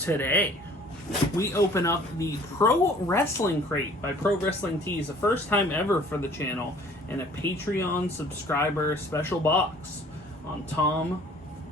Today, we open up the Pro Wrestling Crate by Pro Wrestling Tees, the first time ever for the channel, and a Patreon subscriber special box on Tom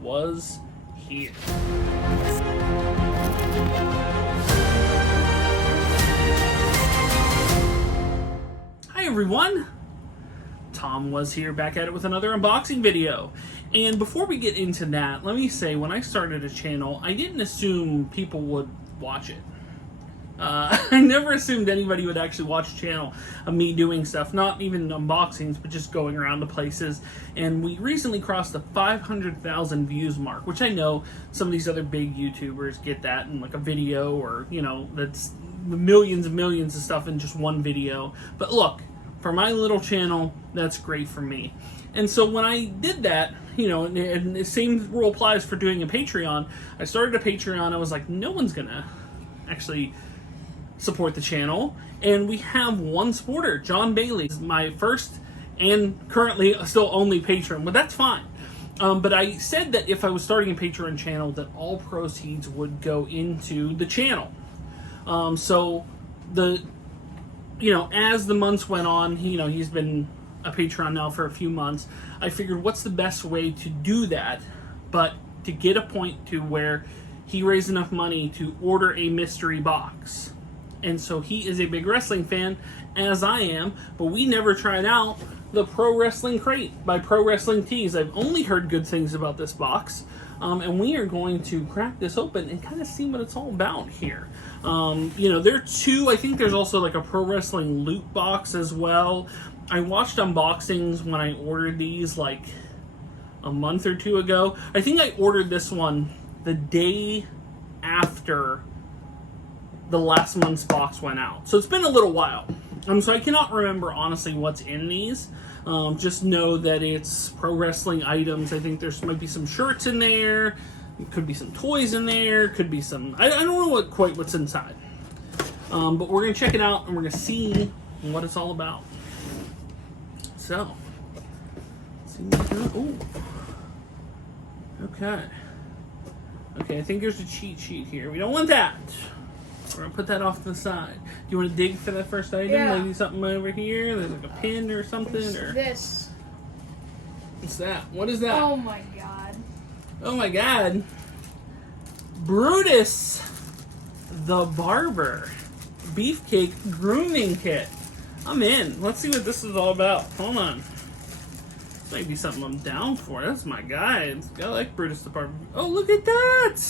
Was Here. Hi everyone! Tom Was Here, back at it with another unboxing video. And before we get into that, let me say, when I started a channel, I didn't assume people would watch it. I never assumed anybody would actually watch a channel of me doing stuff, not even unboxings, but just going around to places. And we recently crossed the 500,000 views mark, which I know some of these other big YouTubers get that in like a video, or, you know, that's millions and millions of stuff in just one video. But look, for my little channel, that's great for me. And so when I did that, you know, and the same rule applies for doing a Patreon. I started a Patreon. I was like, no one's gonna actually support the channel. And we have one supporter, John Bailey, my first and currently still only patron, but that's fine. But I said that if I was starting a Patreon channel, that all proceeds would go into the channel. So you know, as the months went on, you know, he's been a Patreon now for a few months. I figured, what's the best way to do that, but to get a point to where he raised enough money to order a mystery box. And so he is a big wrestling fan, as I am, but we never tried out the Pro Wrestling Crate by Pro Wrestling Tees. I've only heard good things about this box, and we are going to crack this open and kind of see what it's all about here. You know, there are two, I think there's also like a Pro Wrestling loot box as well. I watched unboxings when I ordered these like a month or two ago. I think I ordered this one the day after the last month's box went out. So it's been a little while. So I cannot remember honestly what's in these. Just know that it's pro wrestling items. I think there's might be some shirts in there. Could be some toys in there. Could be some, I don't know quite what's inside. But we're going to check it out and we're going to see what it's all about. So, let's see what we got. Ooh. Okay. Okay, I think there's a cheat sheet here. We don't want that. We're going to put that off to the side. Do you want to dig for that first item? Yeah. Maybe something over here? There's like a pin or something? Or this. What's that? What is that? Oh my god. Oh my god. Brutus the Barber Beefcake Grooming Kit. I'm in. Let's see what this is all about. Hold on. This might be something I'm down for. That's my guy. I like Brutus the Barber. Oh, look at that!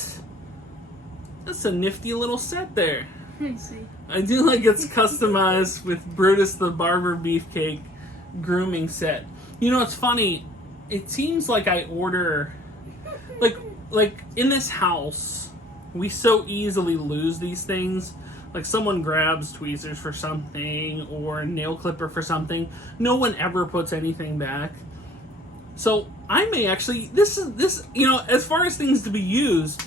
That's a nifty little set there. Let's see. I do like it's customized with Brutus the Barber Beefcake grooming set. You know, it's funny. It seems like I order... Like in this house, we so easily lose these things. Like someone grabs tweezers for something or a nail clipper for something. No one ever puts anything back. So I may actually, this, you know, as far as things to be used,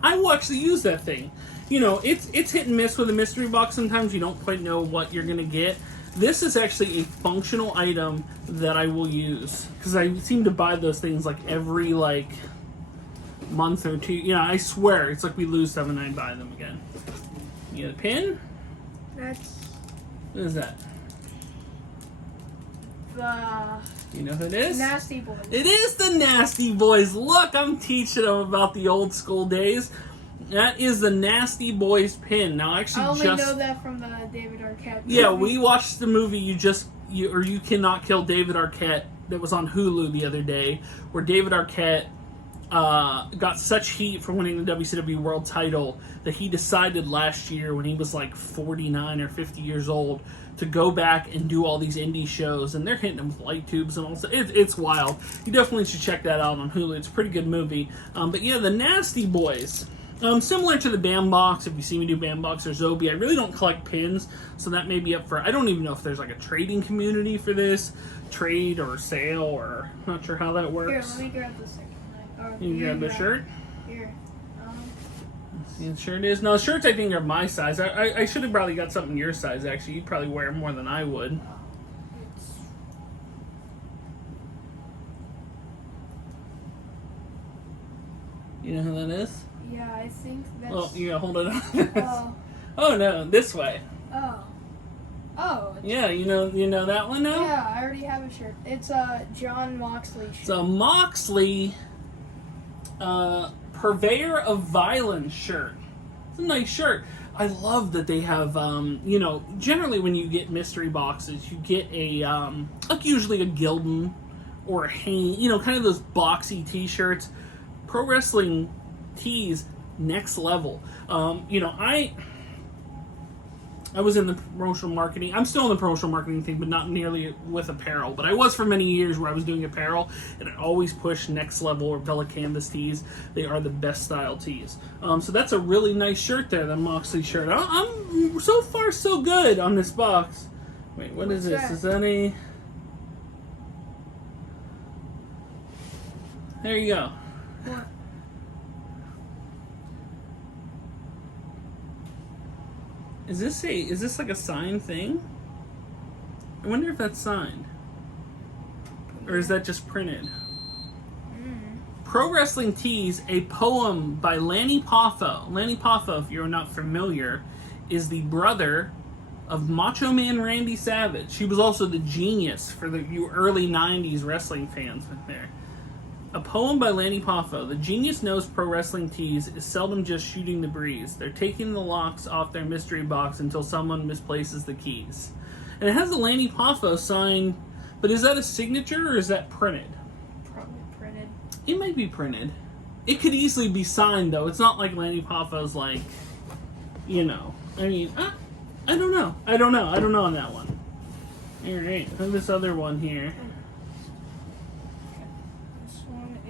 I will actually use that thing. You know, it's hit and miss with a mystery box. Sometimes you don't quite know what you're going to get. This is actually a functional item that I will use. Because I seem to buy those things like every like month or two. You know, I swear, it's like we lose them and I buy them again. You get a pin? That's What is that? the You know who it is? Nasty Boys. It is the Nasty Boys. Look, I'm teaching them about the old school days. That is the Nasty Boys pin. Now, actually, I only know that from the David Arquette movie. Yeah, we watched the movie You Cannot Kill David Arquette that was on Hulu the other day, where David Arquette got such heat for winning the WCW World title that he decided last year, when he was like 49 or 50 years old, to go back and do all these indie shows, and they're hitting him with light tubes and all that. It's wild. You definitely should check that out on Hulu. It's a pretty good movie. But yeah, the Nasty Boys. Similar to the Bam Box, if you see me do Bam Box or Zobi, I really don't collect pins, so that may be up for, I don't even know if there's like a trading community for this, trade or sale, or not sure how that works. Here, let me grab the second one. You grab the shirt? Here. See the shirt is? No, shirts I think are my size. I should have probably got something your size, actually. You'd probably wear more than I would. You know who that is? Yeah, I think that's... Well, you gotta hold it up. Oh. Oh no, this way. Oh. Oh. Yeah, you know that one now? Yeah, I already have a shirt. It's a John Moxley shirt. It's a Moxley Purveyor of Violence shirt. It's a nice shirt. I love that they have, generally when you get mystery boxes, you get like usually a Gildan or a Hain, kind of those boxy t-shirts. Pro Wrestling tees, next level. I was in the promotional marketing. I'm still in the promotional marketing thing, but not nearly with apparel. But I was for many years where I was doing apparel, and I always push next level or Bella Canvas tees. They are the best style tees. So that's a really nice shirt there, the Moxley shirt. I'm so far so good on this box. Wait, what is this? That? Is that a... There you go. What? Is this like a signed thing? I wonder if that's signed. Or is that just printed? Pro Wrestling Tees, a poem by Lenny Papa. Lenny Papa, if you're not familiar, is the brother of Macho Man Randy Savage. He was also the genius for you early 90s wrestling fans with there. A poem by Lenny Papa. The genius knows pro wrestling tees is seldom just shooting the breeze. They're taking the locks off their mystery box until someone misplaces the keys. And it has the Lenny Papa sign, but is that a signature or is that printed? Probably printed. It might be printed. It could easily be signed though. It's not like Lenny Papa's like, I mean, I don't know. I don't know on that one. Alright, and this other one here.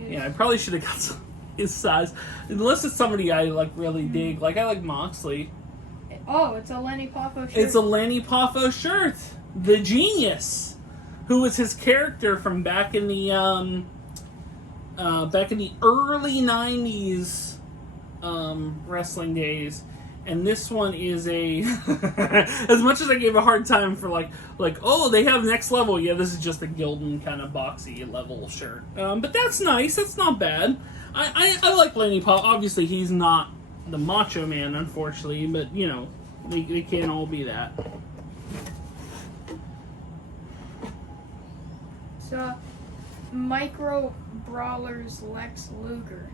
Yeah, I probably should have got his size. Unless it's somebody I really dig. Like I like Moxley. Oh, it's a Lenny Papa shirt. It's a Lenny Papa shirt. The genius, who was his character from back in the early '90s wrestling days. And this one is a as much as I gave a hard time for oh, they have next level. Yeah, this is just a Gildan kind of boxy level shirt. But that's nice. That's not bad. I like Lenny Papa. Obviously, he's not the Macho Man, unfortunately, but they can't all be that. So, Micro Brawlers Lex Luger.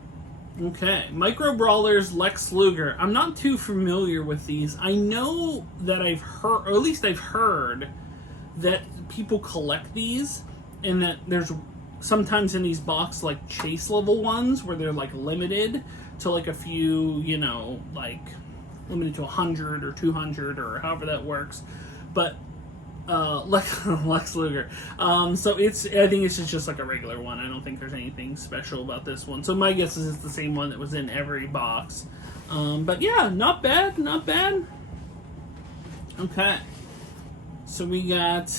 Okay, Micro Brawlers Lex Luger. I'm not too familiar with these. I know that I've heard, or at least I've heard, that people collect these, and that there's sometimes in these box chase level ones where they're limited to a few, limited to 100 or 200 or however that works. But Lex Luger. So I think it's just like a regular one. I don't think there's anything special about this one. So my guess is it's the same one that was in every box. But yeah, not bad, not bad. Okay. So we got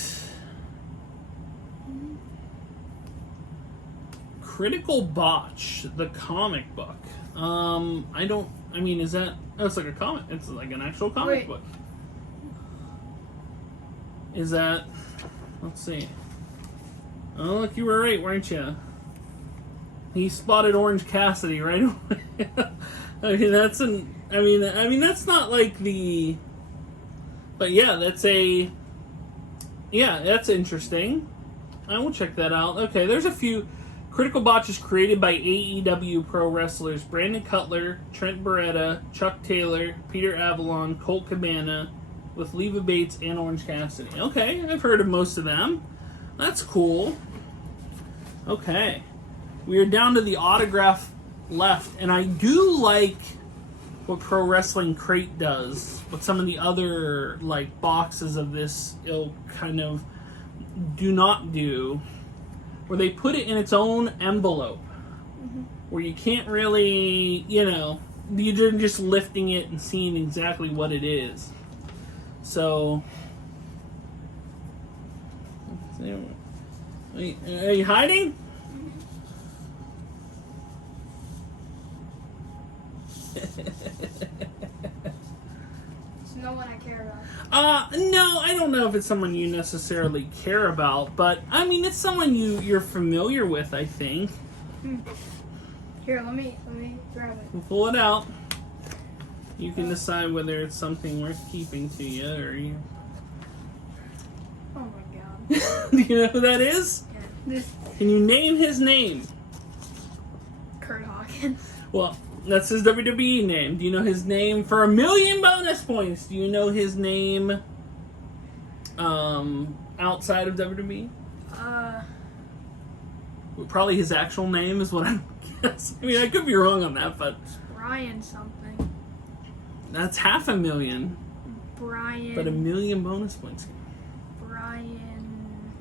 Critical Botch, the comic book. Is that... Oh, it's like a comic. It's like an actual comic book. Is that... Let's see. Oh, look, you were right, weren't you? He spotted Orange Cassidy right away. That's not like the... But yeah, that's a... Yeah, that's interesting. I will check that out. Okay, there's a few... Critical Botch is created by AEW pro wrestlers Brandon Cutler, Trent Beretta, Chuck Taylor, Peter Avalon, Colt Cabana, with Leva Bates and Orange Cassidy. Okay, I've heard of most of them. That's cool. Okay. We are down to the autograph left, and I do like what Pro Wrestling Crate does, what some of the other boxes of this ilk kind of do not do, where they put it in its own envelope, where you can't really, you're just lifting it and seeing exactly what it is. So, are you hiding? It's no one I care about. No, I don't know if it's someone you necessarily care about, but I mean, it's someone you're familiar with, I think. Here, let me grab it. We'll pull it out. You can decide whether it's something worth keeping to you or you. Oh my god. Do you know who that is? Yeah, this Can you name his name? Kurt Hawkins. Well, that's his WWE name. Do you know his name for 1,000,000 bonus points? Do you know his name outside of WWE? Probably his actual name is what I guess. I mean, I could be wrong on that, but Brian something. that's 500,000. Brian. But 1,000,000 bonus points. Brian.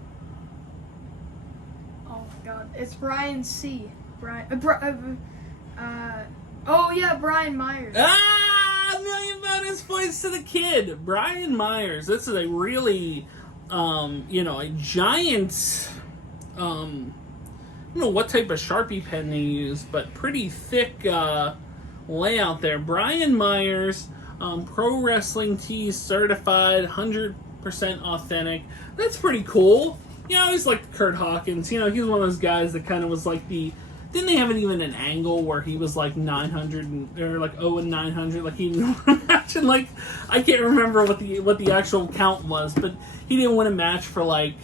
Oh my god, it's Brian C. Brian. Oh yeah, Brian Myers. Ah, 1,000,000 bonus points to the kid, Brian Myers. This is a really, a giant. I don't know what type of Sharpie pen they use, but pretty thick layout there. Brian Myers, Pro Wrestling Tees certified, 100% authentic. That's pretty cool. I always liked Kurt Hawkins. He's one of those guys that kind of was like the. Didn't they have even an angle where he was like 900 or like 0-900? Like he didn't imagine like I can't remember what the actual count was, but he didn't win a match for like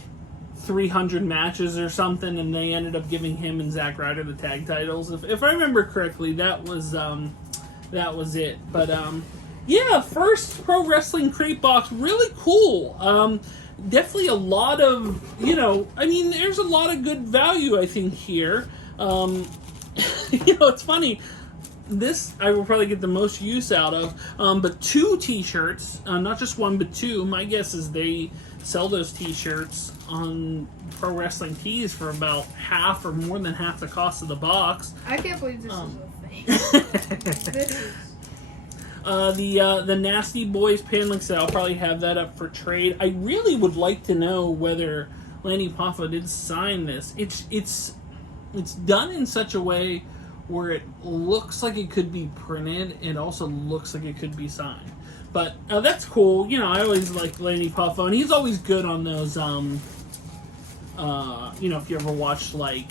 300 matches or something, and they ended up giving him and Zack Ryder the tag titles. If I remember correctly, that was it. But yeah, first pro wrestling crate box, really cool. Definitely a lot of there's a lot of good value I think here. It's funny. This I will probably get the most use out of. But 2 T-shirts, not just 1, but 2. My guess is they sell those T-shirts on Pro Wrestling Tees for about half or more than half the cost of the box. I can't believe this is a thing. This is. The Nasty Boys pin, like I said, I'll probably have that up for trade. I really would like to know whether Lenny Papa did sign this. It's done in such a way where it looks like it could be printed. It also looks like it could be signed. But that's cool. I always like Lenny Papa, and he's always good on those. If you ever watch like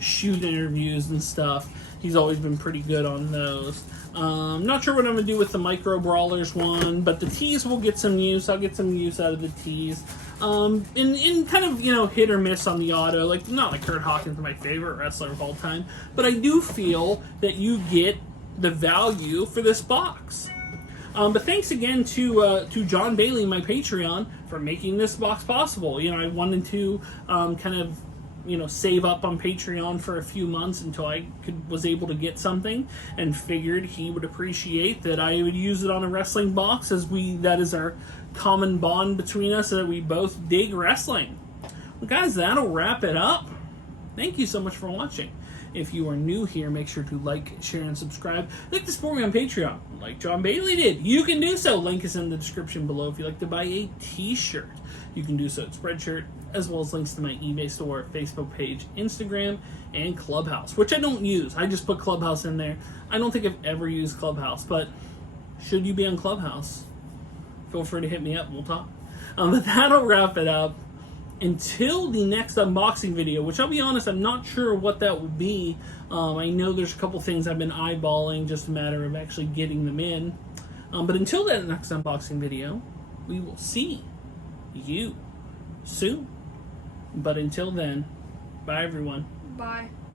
shoot interviews and stuff, he's always been pretty good on those. Not sure what I'm gonna do with the Micro Brawlers one, but the tees will get some use. I'll get some use out of the tees. In kind of, hit or miss on the auto. Like, not like Kurt Hawkins, my favorite wrestler of all time, but I do feel that you get the value for this box. But thanks again to John Bailey, my Patreon, for making this box possible. I wanted to save up on Patreon for a few months until I was able to get something, and figured he would appreciate that I would use it on a wrestling box, as that is our common bond between us, that we both dig wrestling. Well, guys, that'll wrap it up. Thank you so much for watching. If you are new here, make sure to like, share, and subscribe. Like to support me on Patreon, like John Bailey did. You can do so. Link is in the description below. If you'd like to buy a t-shirt, you can do so at Spreadshirt, as well as links to my eBay store, Facebook page, Instagram, and Clubhouse, which I don't use. I just put Clubhouse in there. I don't think I've ever used Clubhouse, but should you be on Clubhouse, feel free to hit me up and we'll talk. But that'll wrap it up. Until the next unboxing video, which I'll be honest, I'm not sure what that will be. I know there's a couple things I've been eyeballing, just a matter of actually getting them in. But until that next unboxing video, we will see you soon. But until then, bye everyone. Bye.